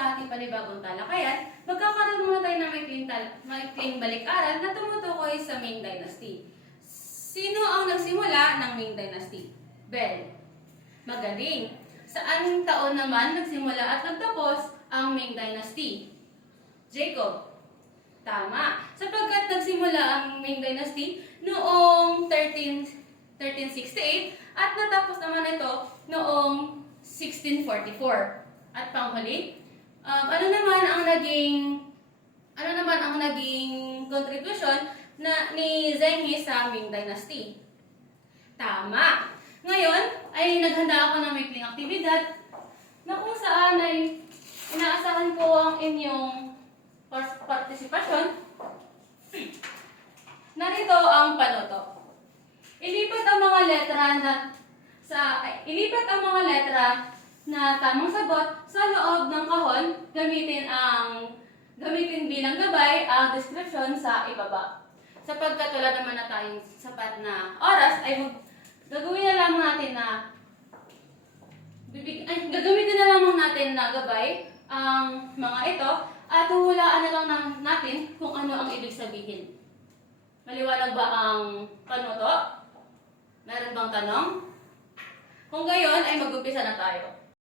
sa ating panibagong talakayan, magkakaroon muna tayo ng maikling balik-aral na tumutukoy sa Ming Dynasty. Sino ang nagsimula ng Ming Dynasty? Bel. Magaling. Saan taon naman nagsimula at nagtapos ang Ming Dynasty? Jacob. Tama. Sapagkat nagsimula ang Ming Dynasty noong 1368 at natapos naman ito noong 1644. At panghuli, ano naman ang naging contribution ni Zheng sa Ming Dynasty? Tama. Ngayon ay naghanda ako ng maikling aktibidad na kung saan ay inaasahan ko ang inyong partisipasyon. Narito ang panuto. Ilipat ang mga letra na tamang sagot sa loob ng kahon, gamitin bilang gabay ang description sa ibaba. Sapagkat wala naman na tayong sapat na oras, ay gagamitin na lamang natin na gabay ang mga ito at huhulaan na lang natin kung ano ang ibig sabihin. Maliwanag ba ang panuto? Meron bang tanong? Kung gayon, ay mag-umpisa na tayo.